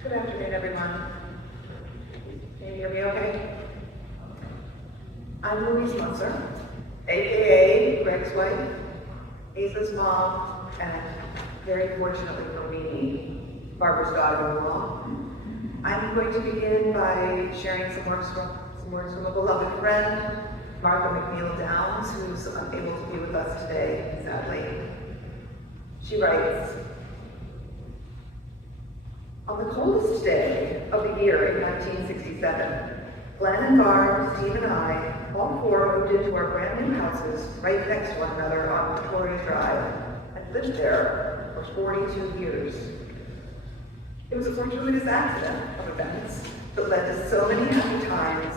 Good afternoon, everyone. Can you hear me okay? I'm Eulogys, aka Greg's wife, Asa's mom, and very fortunately for me, Barbara's daughter-in-law. I'm going to begin by sharing some words from a beloved friend, Martha McNeil Downs, who's unable to be with us today, sadly. She writes, on the coldest day of the year in 1967, Glenn and Barb, Steve and I, all four moved into our brand new houses right next to one another on Victoria Drive and lived there for 42 years. It was a fortuitous accident of events that led to so many happy times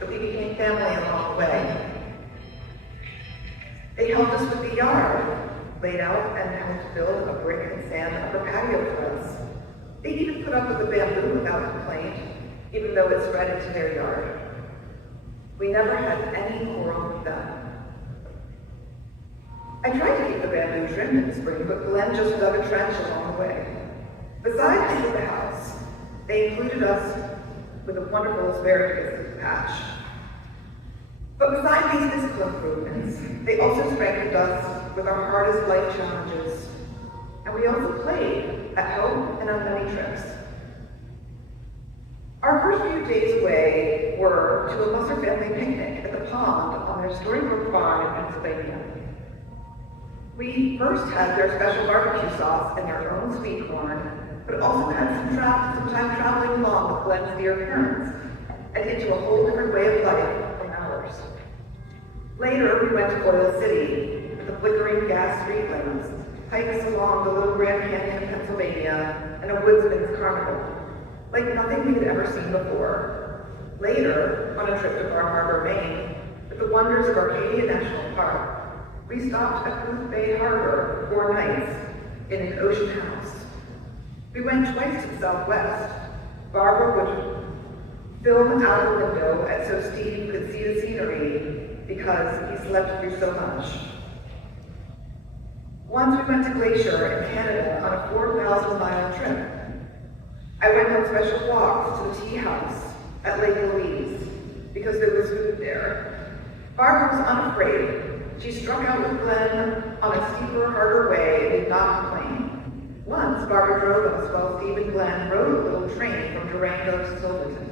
that we became family along the way. They helped us with the yard, laid out and helped build a brick and sand upper patio for us. They even put up with the bamboo without complaint, even though it spread into their yard. We never had any quarrel with them. I tried to keep the bamboo trimmed in the spring, but Glenn just dug a trench along the way. Besides the house, they included us with a wonderful asparagus patch. But beside these physical improvements, they also strengthened us with our hardest life challenges. And we also played at home and on many trips. Our first few days away were to a Musser family picnic at the pond on their Storybook farm in Pennsylvania. We first had their special barbecue sauce and their own sweet corn, but also had some time traveling along with Glenn's dear parents and into a whole different way of life from ours. Later, we went to Oil City with the flickering gas street lamps, hikes along the Little Grand Canyon of Pennsylvania, and a woodsman's carnival, like nothing we had ever seen before. Later, on a trip to Bar Harbor, Maine, with the wonders of Arcadia National Park, we stopped at Booth Bay Harbor 4 nights in an ocean house. We went twice to the Southwest. Barbara would film out the window so Steve could see the scenery because he slept through so much. Once we went to Glacier in Canada on a 4,000-mile trip. I went on special walks to the tea house at Lake Eulogys because there was food there. Barbara was unafraid. She struck out with Glenn on a steeper, harder way and did not complain. Once, Barbara drove us while Steve and Glenn rode a little train from Durango to Silverton.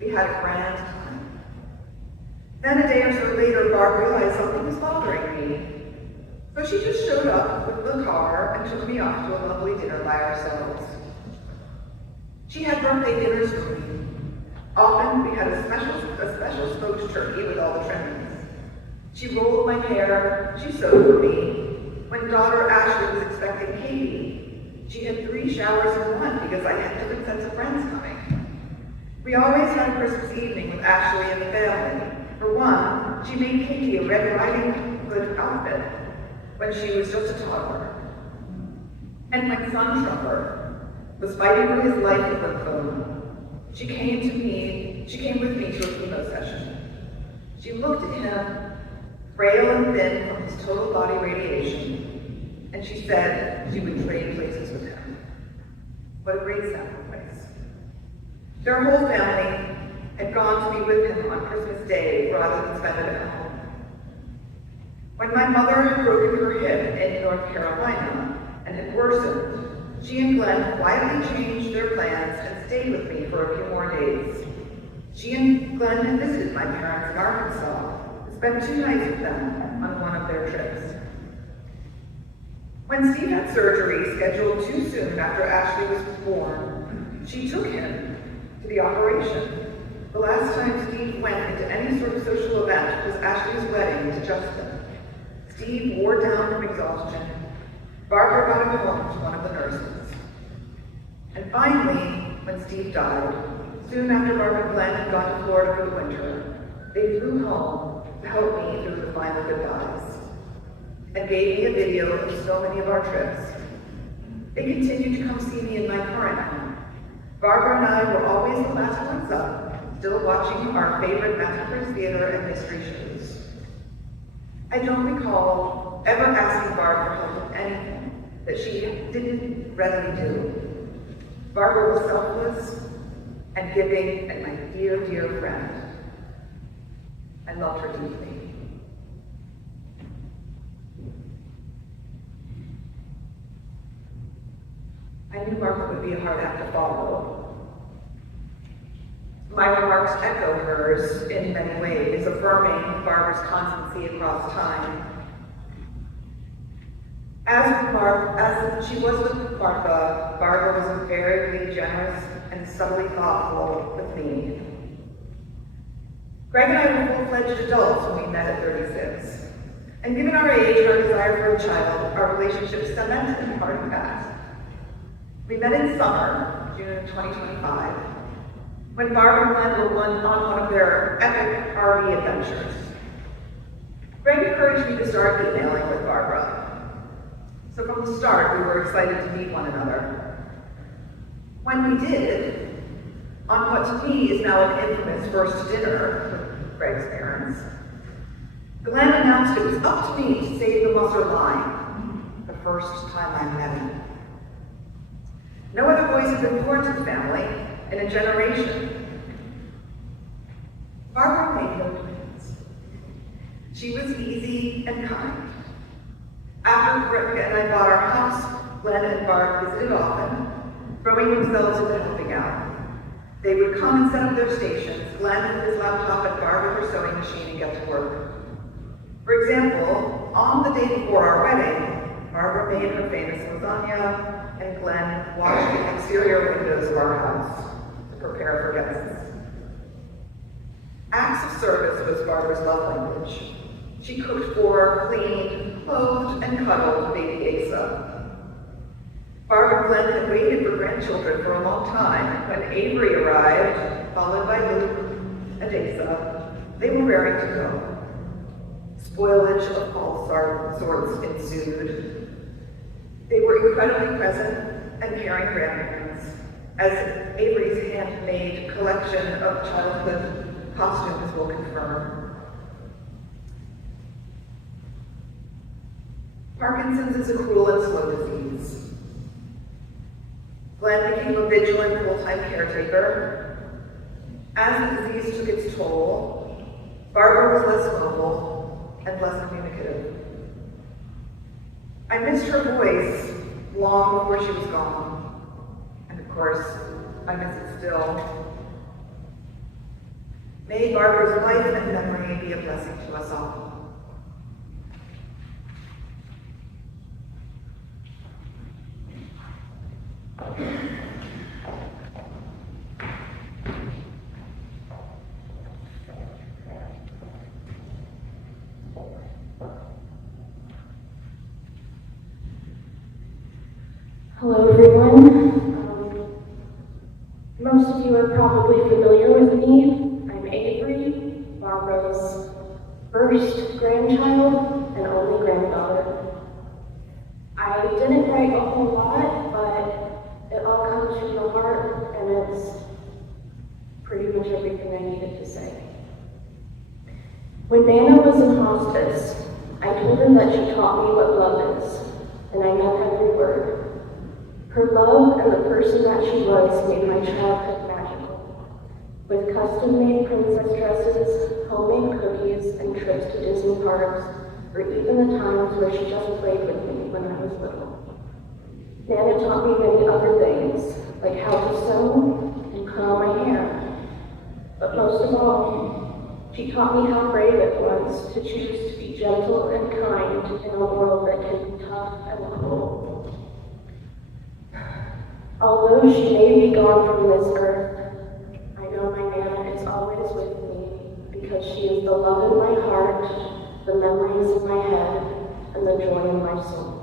We had a grand time. Then a day or so later, Barb realized something was bothering me. So she just showed up with the car and took me off to a lovely dinner by ourselves. She had birthday dinners for me. Often we had a special smoked turkey with all the trimmings. She rolled my hair, she sewed for me. When daughter Ashley was expecting Katie, she had 3 showers in one because I had different sets of friends coming. We always had a Christmas evening with Ashley and the family. For one, she made Katie a Red Riding Hood outfit when she was just a toddler. And when son Trumper was fighting for his life with lymphoma, she came with me to a chemo session. She looked at him, frail and thin from his total body radiation, and she said she would trade places with him. What a great sacrifice. Their whole family had gone to be with him on Christmas Day rather than spend it at home. When my mother had broken her hip in North Carolina and had worsened, she and Glenn quietly changed their plans and stayed with me for a few more days. She and Glenn had visited my parents in Arkansas and spent 2 nights with them on one of their trips. When Steve had surgery scheduled too soon after Ashley was born, she took him to the operation. The last time Steve went into any sort of social event was Ashley's wedding to Justin. Steve wore down from exhaustion. Barbara got him home to one of the nurses. And finally, when Steve died, soon after Barbara and Glenn had gone to Florida for the winter, they flew home to help me through the final goodbyes and gave me a video of so many of our trips. They continued to come see me in my current home. Barbara and I were always the last ones up, still watching our favorite Masterpiece Theater and mystery shows. I don't recall ever asking Barb for help with anything that she didn't readily do. Barbara was selfless and giving and my dear, dear friend. I loved her deeply. I knew Barbara would be a hard act to follow. My remarks echo hers in many ways, affirming Barbara's constancy across time. As she was with Martha, Barbara was invariably generous and subtly thoughtful with me. Greg and I were full-fledged adults when we met at 36. And given our age and our desire for a child, our relationship cemented in part of that. We met in summer, June of 2025, when Barbara and Glenn were on one of their epic RV adventures. Greg encouraged me to start emailing with Barbara. So from the start, we were excited to meet one another. When we did, on what to me is now an infamous first dinner with Greg's parents, Glenn announced it was up to me to save the Musser line the first time I met him. No other boys had been born to the family in a generation. Barbara made no plans. She was easy and kind. After Rick and I bought our house, Glenn and Barb visited often, throwing themselves into helping out. They would come and set up their stations, Glenn with his laptop and Barb with her sewing machine, and get to work. For example, on the day before our wedding, Barbara made her famous lasagna, and Glenn washed the exterior windows of our house to prepare for guests. Acts of service was Barbara's love language. She cooked for, cleaned, clothed, and cuddled baby Asa. Barb and Glenn had waited for grandchildren for a long time. When Avery arrived, followed by Luke and Asa, they were raring to go. Spoilage of all sorts ensued. They were incredibly present and caring grandparents, as Avery's handmade collection of childhood costumes will confirm. Parkinson's is a cruel and slow disease. Glenn became a vigilant full-time caretaker. As the disease took its toll, Barbara was less mobile and less communicative. I missed her voice long before she was gone. And of course, I miss it still. May Barbara's life and memory be a blessing to us all. Hello everyone. Most of you are probably familiar with me. I'm Avery, Barbara's first grandchild and only granddaughter. I didn't write a whole lot, but it all comes from the heart, and it's pretty much everything I needed to say. When Nana was in hospice, I told her that she taught me what love is, and I know every word. Her love and the person that she was made my childhood magical. With custom-made princess dresses, homemade cookies, and trips to Disney parks, or even the times where she just played with me when I was little. Nana taught me many other things, like how to sew and curl my hair. But most of all, she taught me how brave it was to choose to be gentle and kind in a world that can be tough and cruel. Although she may be gone from this earth, I know my Nana is always with me because she is the love in my heart, the memories in my head, and the joy in my soul.